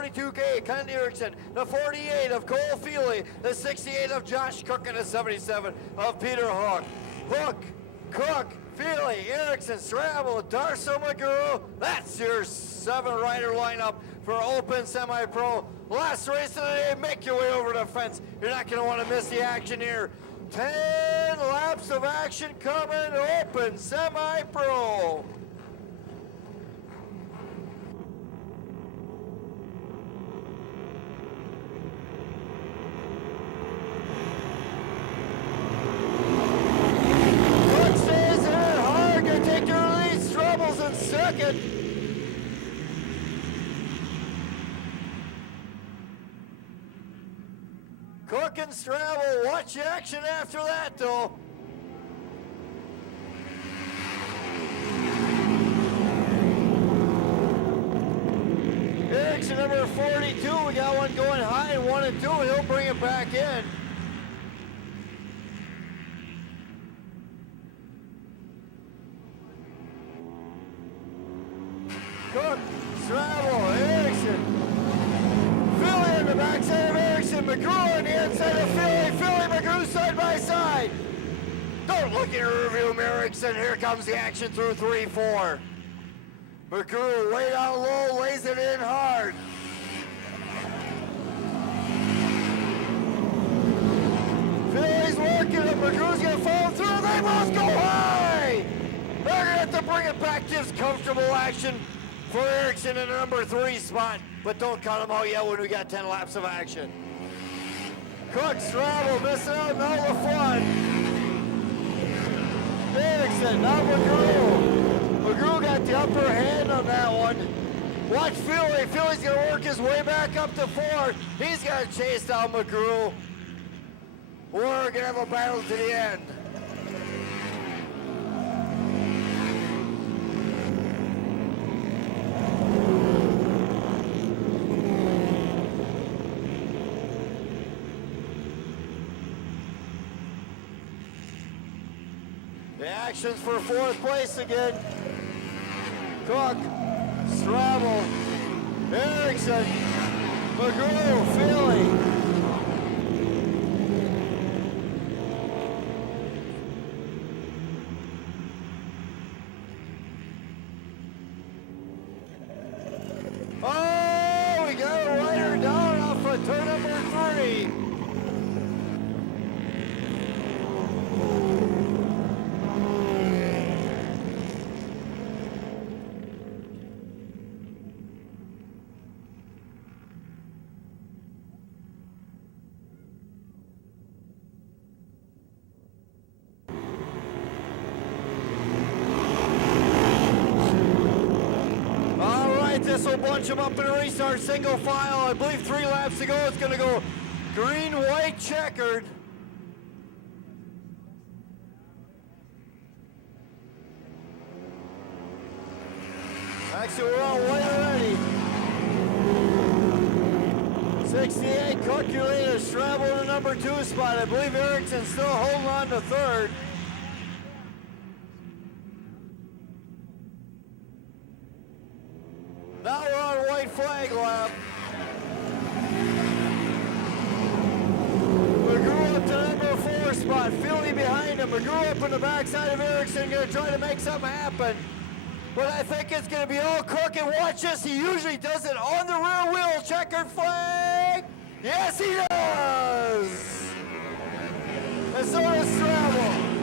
42K, Ken Erickson, the 48 of Cole Feely, the 68 of Josh Cook, and the 77 of Peter Hook. Hook, Cook, Feely, Erickson, Stravel, Darso McGrew. That's your 7-rider lineup for Open Semi-Pro. Last race of the day, make your way over the fence. You're not going to want to miss the action here. 10 laps of action coming, Open Semi-Pro. Second. Cook and Stravel, watch the action after that though. Erickson number 42, we got one going high and 1 and 2, he'll bring it back in. Cook, Stravel, Erickson. Feely on the backside of Erickson, McGrew on the inside of Feely. Feely, McGrew side by side. Don't look in your rearview mirror, Erickson. Here comes the action through 3-4. McGrew way down low, lays it in hard. Feely's working it, McGrew's gonna fall through. They both go high. They're gonna have to bring it back, gives comfortable action for Erickson in the number 3 spot, but don't count him out yet when we got 10 laps of action. Cook, Stravel, missing out on all the fun. Erickson, now McGrew. McGrew got the upper hand on that one. Watch Feely. Feely's gonna work his way back up to 4. He's gonna chase down McGrew. We're gonna have a battle to the end. The action's for 4th place again. Cook, Stravel, Erickson, McGrew, Feely. Oh, we got a rider down off of turn number 3. This will bunch them up in a restart, single file. I believe 3 laps to go. It's going to go green, white, checkered. Actually, we're on white already. 68, Cook, Ulina, Stravel in the number 2 spot. I believe Erickson's still holding on to 3rd. Now we're on white flag lap. McGrew up to number 4 spot. Feely behind him. McGrew up on the backside of Erickson. Going to try to make something happen. But I think it's going to be all Cook. And watch this. He usually does it on the rear wheel. Checkered flag. Yes, he does. And so does Stravel.